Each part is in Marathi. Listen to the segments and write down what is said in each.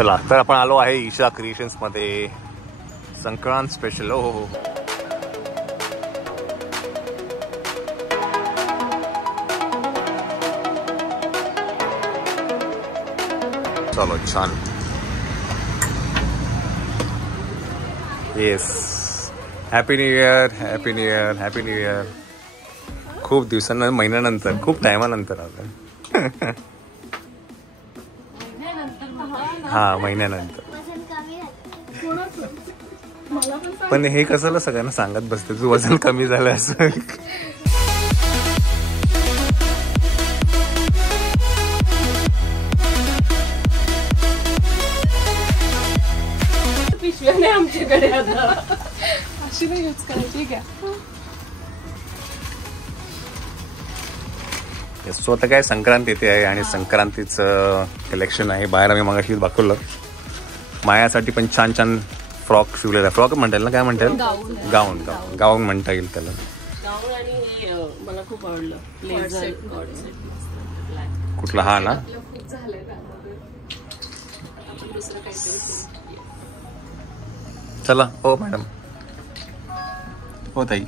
चला तर आपण आलो आहे ईशा क्रिएशन्स मध्ये संक्रांत स्पेशल. हो चलो छान. Yes happy new year, happy new year, happy new year. खूप दिवसांनंतर, महिन्यानंतर, खूप टायमानंतर आलं. हा महिन्यानंतर. पण हे कसं सगळ्यांना सांगत बसते तू वजन कमी झालं असं. पिशव्या नाही आमच्याकडे आता अशी नाही यूज करायची का. सो आता काय संक्रांत येते आहे आणि संक्रांतीचं कलेक्शन आहे. बाहेर आम्ही मगाशी दाखवलं. मायासाठी पण छान छान फ्रॉक शिवलेला. फ्रॉक म्हणता येईल ना, काय म्हणता येईल, गाऊन. गाऊन म्हणता येईल त्याला. गाऊन आणि हे मला खूप आवडलं ब्लेझर. कुठला हा ना. चला हो मॅडम. हो ताई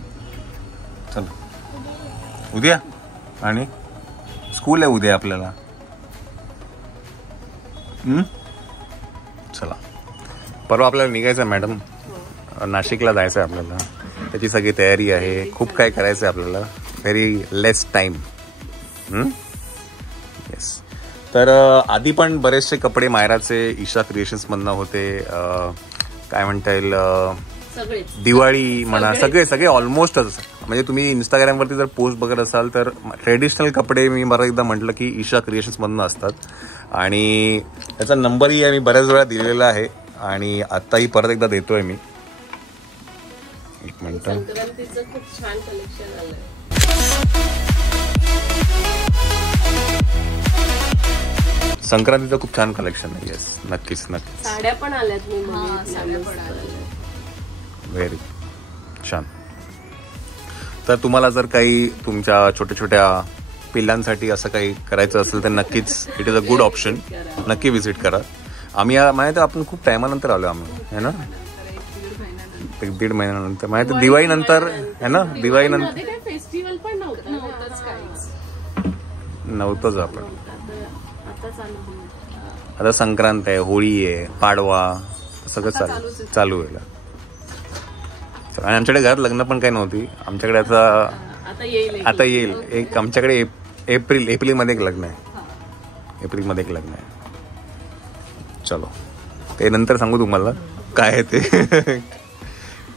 चला. उद्या आणि स्कूल आहे उद्या आपल्याला. चला परवा आपल्याला निघायचं आहे मॅडम. नाशिकला जायचं आहे आपल्याला. त्याची सगळी तयारी आहे. खूप काय करायचं आहे आपल्याला. व्हेरी लेस टाइम. येस. तर आधी पण बरेचसे कपडे मायराचे ईशा क्रिएशन्समधनं होते. काय म्हणता येईल, दिवाळी म्हणा, सगळे ऑलमोस्टच. म्हणजे तुम्ही इंस्टाग्रामवरती जर पोस्ट बघत असाल तर ट्रेडिशनल कपडे मी बरं एकदा म्हटलं की ईशा क्रिएशन्समधनं असतात. आणि त्याचा नंबरही मी बऱ्याच वेळा दिलेला आहे आणि आत्ताही परत एकदा देतोय मी. एक मिनिट. खूप छान कलेक्शन आलंय. संक्रांतीचं खूप छान कलेक्शन आहे. येस नक्कीच नक्कीच. साड्या पण आल्यात. व्हेरी छान. तर तुम्हाला जर काही तुमच्या छोट्या छोट्या पिल्लांसाठी असं काही करायचं असेल तर नक्कीच it is a good option. नक्की व्हिजिट करा. आम्ही माहिती आपण खूप टायमानंतर आलो आम्ही है ना. 1-1.5 महिन्यानंतर. माहिती दिवाळी नंतर है ना. दिवाळी नंतर फेस्टिवल पण नव्हतंच आपण. आता संक्रांत आहे, होळी आहे, पाडवा, सगळं चालू आहे. आणि आमच्याकडे घरात लग्न पण काही नव्हती. आमच्याकडे आता येईल एक. आमच्याकडे एप्रिलमध्ये एक लग्न आहे. एप्रिलमध्ये एक लग्न आहे. चलो ते नंतर सांगू तुम्हाला काय आहे ते.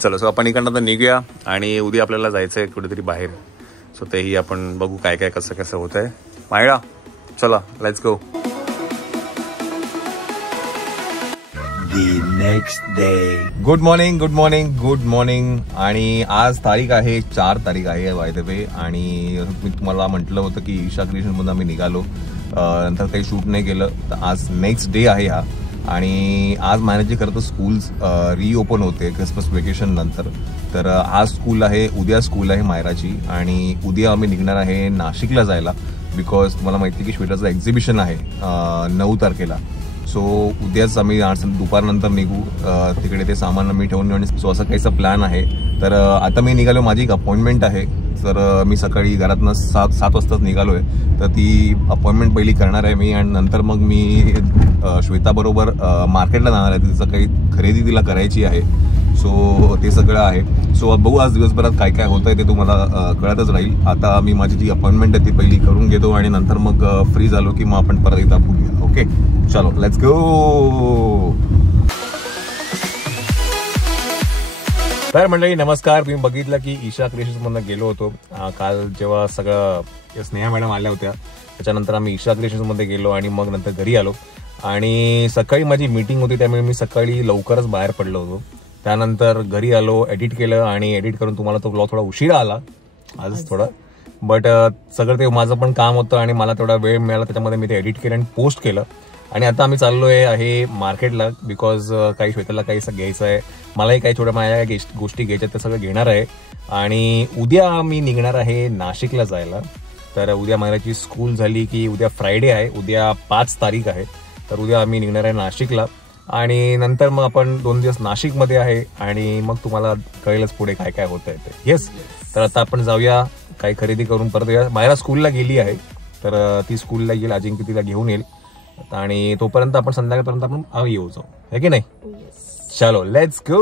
चलो सो आपण इकडनं तर निघूया आणि उद्या आपल्याला जायचं आहे कुठेतरी बाहेर. सो तेही आपण बघू काय काय कसं कसं होत आहे. मायळा चला let's go. Next day. Good morning, good morning, good morning. आणि आज तारीख आहे 4 तारीख आहे बाय द वे. आणि मी तुम्हाला म्हटलं होतं की ईशा क्रिएशनमधून आम्ही निघालो. नंतर काही शूट नाही केलं. तर आज नेक्स्ट डे आहे हा. आणि आज मॅनेजर खरं तर स्कूल्स रिओपन होते क्रिसमस वेकेशन नंतर. तर आज स्कूल आहे, उद्या स्कूल आहे मायराची. आणि उद्या आम्ही निघणार आहे नाशिकला जायला. बिकॉज तुम्हाला माहिती आहे की श्वेताचं एक्झिबिशन आहे 9 तारखेला. सो उद्याच आम्ही दुपारनंतर निघू. तिकडे ते सामान मी ठेवून घेऊन. सो असं काहीचा प्लॅन आहे. तर आता मी निघालो. माझी एक अपॉइंटमेंट आहे. तर मी सकाळी घरातनं 7 वाजताच निघालोय. तर ती अपॉइंटमेंट पहिली करणार आहे मी. आणि नंतर मग मी श्वेताबरोबर मार्केटला जाणार आहे. तिचं काही खरेदी तिला करायची आहे. सो ते सगळं आहे. सो बघू आज दिवसभरात काय काय होतंय ते तुम्हाला कळतच राहील. आता मी माझी जी अपॉइंटमेंट आहे ती पहिली करून घेतो आणि नंतर मग फ्री झालो की मग आपण परत एकदा बोलूया. ओके चलो लेट्स गो. तर मंडळी नमस्कार. तुम्ही बघितलं की ईशा क्रिएशन्समधून गेलो होतो काल. जेव्हा सगळं स्नेहा मॅडम आल्या होत्या त्याच्यानंतर आम्ही ईशा क्रिएशन्समध्ये गेलो आणि मग नंतर घरी आलो. आणि सकाळी माझी मीटिंग होती त्यामुळे मी सकाळी लवकरच बाहेर पडलो होतो. त्यानंतर घरी आलो, एडिट केलं आणि एडिट करून तुम्हाला तो ब्लॉग थोडा उशिरा आला आजच थोडा. बट सगळं ते माझं पण काम होतं आणि मला थोडा वेळ मिळाला त्याच्यामध्ये मी ते एडिट केलं आणि पोस्ट केलं. आणि आता आम्ही चाललोय आहे मार्केटला. बिकॉज काही श्वेताला काही घ्यायचं आहे. मलाही काही थोड्या माझ्या गोष्टी घ्यायच्या त्या सगळं घेणार आहे. आणि उद्या मी निघणार आहे नाशिकला जायला. तर उद्या मायराची स्कूल झाली की उद्या फ्रायडे आहे. उद्या 5 तारीख आहे. तर उद्या आम्ही निघणार आहे नाशिकला. आणि नंतर मग आपण 2 दिवस नाशिकमध्ये आहे आणि मग तुम्हाला कळेलच पुढे काय काय होत आहे ते. येस, तर आता आपण जाऊया, काही खरेदी करून परत येऊया. मायरा स्कूलला गेली आहे, तर ती स्कूलला येईल, अजिंक्य तिला घेऊन येईल आणि तोपर्यंत आपण संध्याकाळपर्यंत आपण येऊ जाऊ, है की नाही? चलो लेट्स गो.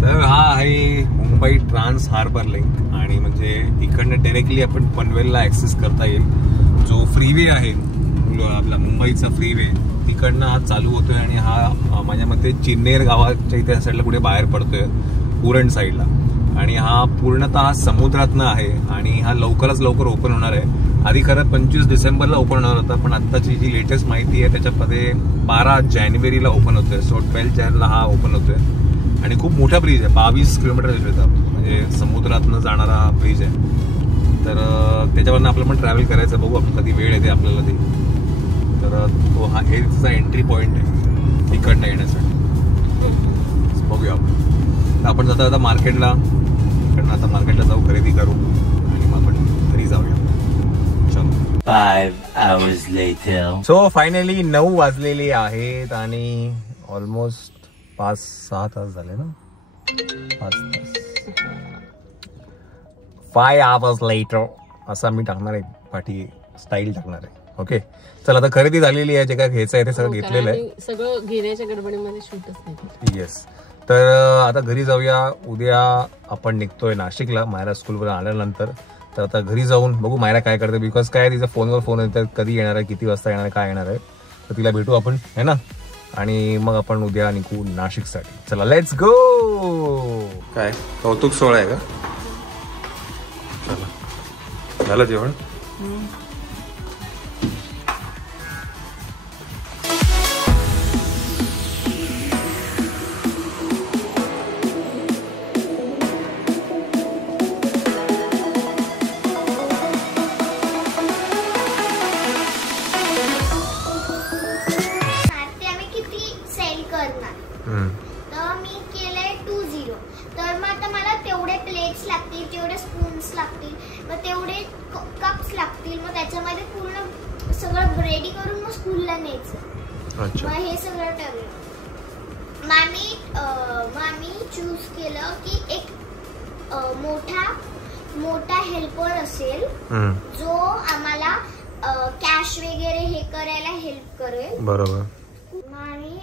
तर हा आहे मुंबई ट्रान्स हार्बर लिंक आणि म्हणजे इकडनं डायरेक्टली आपण पनवेलला ऍक्सेस करता येईल. जो फ्रीवे आहे आपला मुंबईचा फ्रीवे, तिकडनं हा चालू होतोय आणि हा माझ्या मते चिन्नेर गावाच्या इथे साईडला कुठे बाहेर पडतोय उरण साईडला. आणि हा पूर्णतः समुद्रातनं आहे आणि हा लवकरच लवकर ओपन होणार आहे. आधी खरं 25 डिसेंबरला ओपन होणार होता, पण आत्ताची जी लेटेस्ट माहिती आहे त्याच्यामध्ये 12 जानेवारीला ओपन होतोय. सो 12 जानेला हा ओपन होतोय आणि खूप मोठा ब्रिज आहे, 22 किलोमीटर म्हणजे समुद्रातनं जाणारा ब्रिज आहे. तर त्याच्यावरनं आपल्याला पण ट्रॅव्हल करायचं, बघू आपण कधी वेळ येते आपल्याला ते. तर तो हा तिचा एंट्री पॉइंट आहे इकडनं येण्यासाठी. बघूया आपण जाता आता मार्केटला, इकडनं आता मार्केटला जाऊ, खरेदी करू आणि मग आपण घरी जाऊया. चलो 5 hours later. सो फायनली 9 वाजलेले आहेत आणि ऑलमोस्ट 5-6 तास झाले ना, 5 तास. 5 hours later असा मी टाकणार आहे, पाठी स्टाईल टाकणार आहे. ओके, चला आता खरेदी झालेली आहे, जे काय घ्यायचं आहे ते सगळं घेतलेलं आहे. सगळं घेण्याच्या गडबडीमध्ये शूटच नाही. येस, तर आता घरी जाऊया. उद्या आपण निघतोय नाशिकला मायरा स्कूलवर आल्यानंतर. तर आता घरी जाऊन बघू मायरा काय करते, बिकॉज काय तिचा फोनवर फोन येतात, कधी येणार आहे, किती वाजता येणार आहे, काय येणार आहे. तर तिला भेटू आपण, है ना, आणि मग आपण उद्या निघू नाशिकसाठी. चला लेट्स गो. काय कौतुक सोहळा आहे का? चला, झालं जेवण? रेडी करून मग स्कूलला न्यायचं. मग हे सगळं ठरलं. मामी चूज केलं की एक मोठा हेल्पर असेल जो आम्हाला कॅश वगैरे हे करायला हेल्प करेल. बरोबर. मामी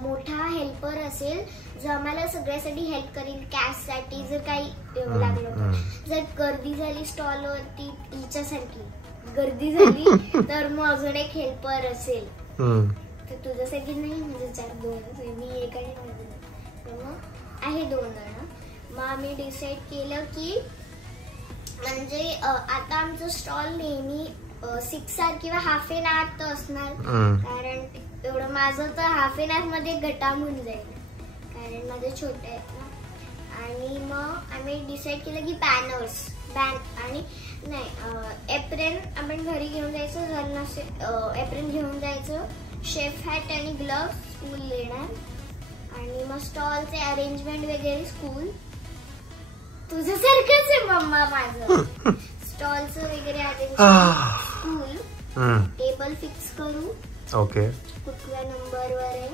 मोठा हेल्पर असेल जो आम्हाला सगळ्यासाठी हेल्प करेल. कॅश साठी जर काही लागलं, जर गर्दी झाली स्टॉल वरती हिच्यासारखी गर्दी झाली तर मग अजून एक हेल्पर असेल. तर तुझ्यासाठी नाही, म्हणजे 4-2 मी एक आणि मग आहे 2 जण. मग आम्ही डिसाईड केलं की म्हणजे आता आमचं स्टॉल नेहमी 6 किंवा हाफ एन आवर तर असणार, कारण एवढं माझं तर हाफ एन आवर मध्ये गटामून जाईल, कारण माझे छोटे आहेत ना. आणि मग आम्ही डिसाईड केलं की बॅनर्स आणि नाही एप्रेन आपण घरी घेऊन जायचं, जर नसेल एप्रेन घेऊन जायचं, शेफ हॅट आणि ग्लव्स स्कूल येणार आणि मग स्टॉलचे अरेंजमेंट वगैरे स्कूल तुझ्यासारखंच आहे मम्मा माझं. स्टॉलचं वगैरे अरेंजमेंट स्कूल, टेबल फिक्स करू. ओके, कुठल्या नंबरवर आहे.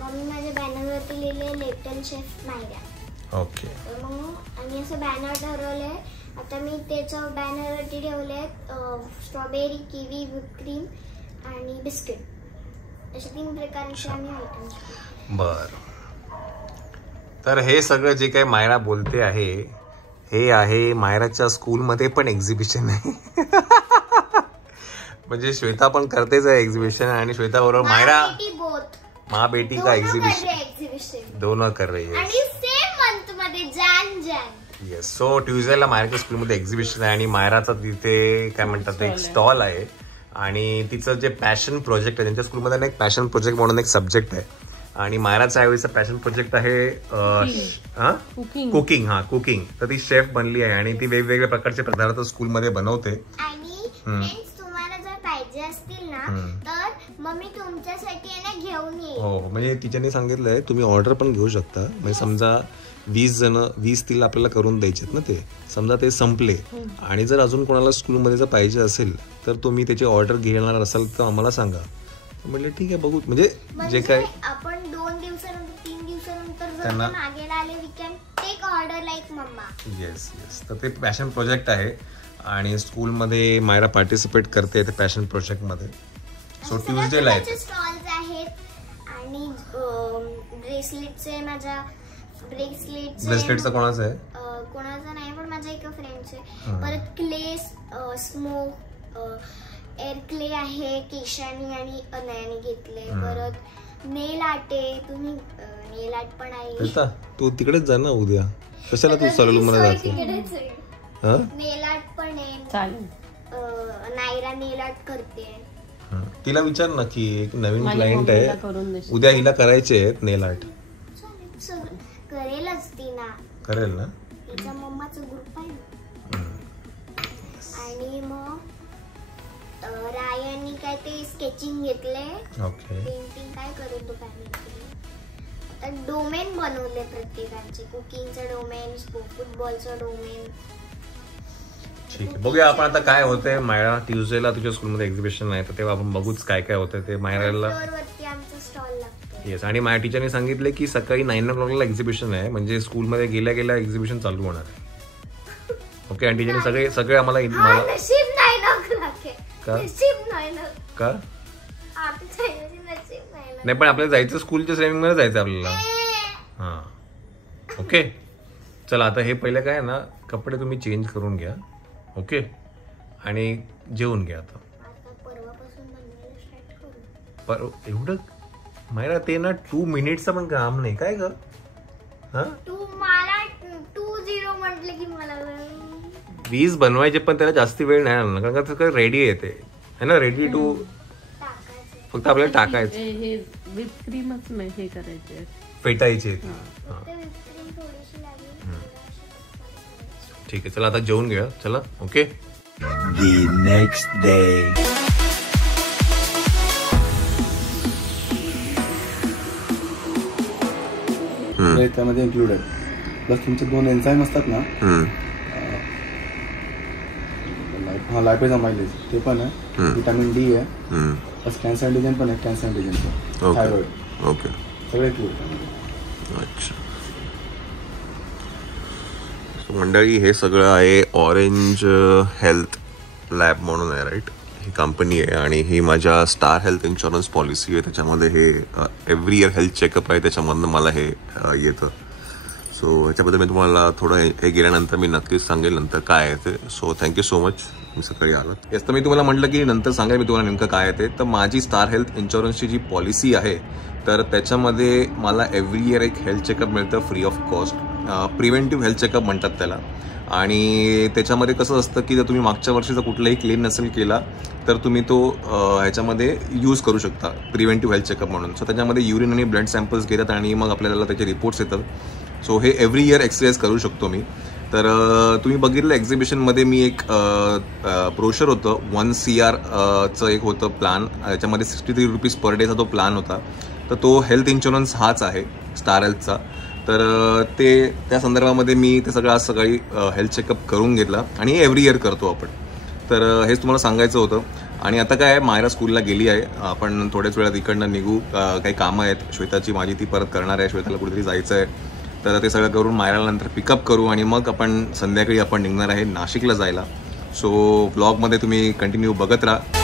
मम्मी माझ्या बॅनरवरती लिहिलंय लिटल शेफ मायरा. ओके, मग आम्ही असं बॅनर ठरवलंय. आता मी त्याच्या बॅनरवरती ठेवलंय स्ट्रॉबेरी, किवी, व्हिप क्रीम आणि बिस्किट, अशा 3 प्रकारचे आम्ही आयटम्स. बर, तर हे सगळं जे काही मायरा बोलते आहे हे आहे मायराच्या स्कूलमध्ये पण एक्झिबिशन आहे. म्हणजे श्वेता पण करतेच आहे एक्झिबिशन आणि श्वेता बरोबर मायरा माँ बेटी का एक्झिबिशन दोनों कर रही है. येस, सो ट्युजडेला मायराच्या स्कूलमध्ये एक्झिबिशन आहे आणि मायराचा तिथे काय म्हणतात एक स्टॉल आहे आणि तिचं जे पॅशन प्रोजेक्ट आहे, त्यांच्या स्कूलमध्ये एक पॅशन प्रोजेक्ट म्हणून एक सब्जेक्ट आहे आणि मायराचा यावेळीचा पॅशन प्रोजेक्ट आहे कुकिंग. हा, कुकिंग. तर ती शेफ बनली आहे आणि ती वेगवेगळ्या प्रकारचे पदार्थ स्कूलमध्ये बनवते. आणि तुम्हाला जर पाहिजे असतील ना तर मम्मी तुमच्यासाठी आहे ना घेऊन येईल. हो म्हणजे टीचरने सांगितलंय तुम्ही ऑर्डर पण घेऊ शकता. म्हणजे समजा 20 तिला आपल्याला करून द्यायचे ना, ते समजा ते संपले आणि जर अजून कोणाला स्कूलमध्ये जर पाहिजे असेल तर तुम्ही त्याची ऑर्डर घेणार असाल तर आम्हाला सांगा. म्हणजे ठीक आहे बघू, म्हणजे जे काय आपण 2 दिवसानंतर 3 दिवसानंतर जर त्यांना- मागेला आले we can take order like mamma. Yes. तर ते पॅशन प्रोजेक्ट आहे आणि स्कूलमध्ये मायरा पार्टिसिपेट करते ते पॅशन प्रोजेक्टमध्ये. सो ट्यूजडेला आहे. स्टॉल्स आहेत आणि ब्रेसलेटचे माझ्या ब्रेसलेटचं कोणाचं आहे? कोणाचं नाही पण माझ्या एका फ्रेंडचे. परत क्ले स्मोक एअर क्ले आहे केशानी आणि अनयाने घेतले. परत नेल आर्ट आहे, तुम्ही नेल आर्ट पण आहे. तू तिकडेच जा ना उद्या, कशाला तू सलून मध्ये जाते? नेल आर्ट पण आहे. चालेल. नायरा नेल आर्ट करते. तिला विचार ना की एक नवीन माझ्या क्लायंट मम्मीला आहे करून देशील. उद्या, हिला करायचे आहेत नेल आर्ट. सगळं करेलच ती ना, करेल ना. तिचा मम्माचा ग्रुप आहे ना. आणि मग रायांनी काय ते स्केचिंग घेतले, ओके. पेंटिंग काय करेल तो काय माहिती. आता डोमेन बनवले प्रत्येकाचे, कुकिंगचं डोमेन, फुटबॉलचं डोमेन. ठीक आहे, बघूया आपण आता काय होतंय. मायरा ट्यूजडेला तुझ्या स्कूलमध्ये एक्झिबिशन आहे तर तेव्हा आपण बघूच काय काय होतंय ते. मायराला फ्लोअरवरती आमचा स्टॉल लागतो. येस. आणि माझ्या टीचरने सांगितले की सकाळी 9 o'clockला एक्झिबिशन आहे, म्हणजे स्कूलमध्ये गेल्या गेल्या एक्झिबिशन चालू होणार आहे. ओके. आणि टीचरने सगळे आम्हाला नशीब नाही ना का? नशीब नाही ना का आपल्या नशीब नाही ना. नाही पण आपल्याला जायचं स्कूलच्या ट्रेनिंग मध्ये जायचं आपल्याला. हा ओके. चला आता हे पहिले काय ना, कपडे तुम्ही चेंज करून घ्या. ओके. आणि जेवून घ्या आता. परवापासून बनवायला स्टार्ट करू. एवढं मायरा ते ना 2 मिनिटचं पण काम नाही काय ग. हा तू मला 2-0 म्हटले की मला 20 बनवायचे पण त्याला जास्ती वेळ नाही लागणार कारण का ते रेडी येते है ना. रेडी टू टाकायचं. फक्त आपल्याला टाकायचं. हे विप क्रीमच नाही हे करायचे, फेटायचे. ते whipped cream थोडीशी लागेल. ठीक आहे चला आता जेवून घ्या. चला ओके. The next day. त्यामध्ये इन्क्लूड आहे. प्लस तुमचे 2 एन्झाईम असतात ना, लायपेज अमायलेज ते पण आहे, विटामिन डी आहे, प्लस कॅन्सर अँटिजन पण आहे, कॅन्सर अँटिजन, थायरॉइड. ओके. सगळे इन्क्लूड आहे. अच्छा. मंडळी हे सगळं आहे ऑरेंज हेल्थ लॅब म्हणून आहे राईट. ही कंपनी आहे आणि ही माझ्या स्टार हेल्थ इन्शुरन्स पॉलिसी आहे. त्याच्यामध्ये हे एव्हरी इयर हेल्थ चेकअप आहे, त्याच्यामधनं मला हे येतं. सो ह्याच्याबद्दल मी तुम्हाला थोडं हे गेल्यानंतर मी नक्कीच सांगेल नंतर काय आहे ते. सो थँक्यू सो मच मी सकाळी आलात. येस तर मी तुम्हाला म्हटलं की नंतर सांगेल मी तुम्हाला नेमकं काय आहे ते. तर माझी स्टार हेल्थ इन्शुरन्सची जी पॉलिसी आहे तर त्याच्यामध्ये मला एव्हरी इयर एक हेल्थ चेकअप मिळतं free of cost. Preventive health checkup म्हणतात त्याला. आणि त्याच्यामध्ये कसं असतं की जर तुम्ही मागच्या वर्षीचा कुठलाही क्लेम नसेल केला तर तुम्ही तो ह्याच्यामध्ये यूज करू शकता प्रिव्हेंटिव्ह हेल्थ चेकअप म्हणून. सो त्याच्यामध्ये युरिन आणि ब्लड सॅम्पल्स घेतात आणि मग आपल्याला त्याचे रिपोर्ट्स येतात. सो हे एव्हरी इयर एक्सरसाइज करू शकतो मी. तर तुम्ही बघितलं एक्झिबिशनमध्ये मी एक ब्रोशर होतं 1 CR चं एक होतं प्लॅन. याच्यामध्ये 63 रुपीज पर डेचा तो प्लॅन होता. तर तो हेल्थ इन्शुरन्स हाच आहे स्टार हेल्थचा. तर ते त्या संदर्भामध्ये मी ते सगळं आज सकाळी हेल्थ चेकअप करून घेतला आणि एव्हरी इयर करतो आपण. तर हेच तुम्हाला सांगायचं होतं. आणि आता काय मायरा स्कूलला गेली आहे, आपण थोड्याच वेळात इकडनं निघू. काही कामं आहेत श्वेताची माझी ती परत करणार आहे. श्वेताला कुठेतरी जायचं आहे तर ते सगळं करून मायराला नंतर पिकअप करू आणि मग आपण संध्याकाळी आपण निघणार आहे नाशिकला जायला. सो ब्लॉगमध्ये तुम्ही कंटिन्यू बघत राहा.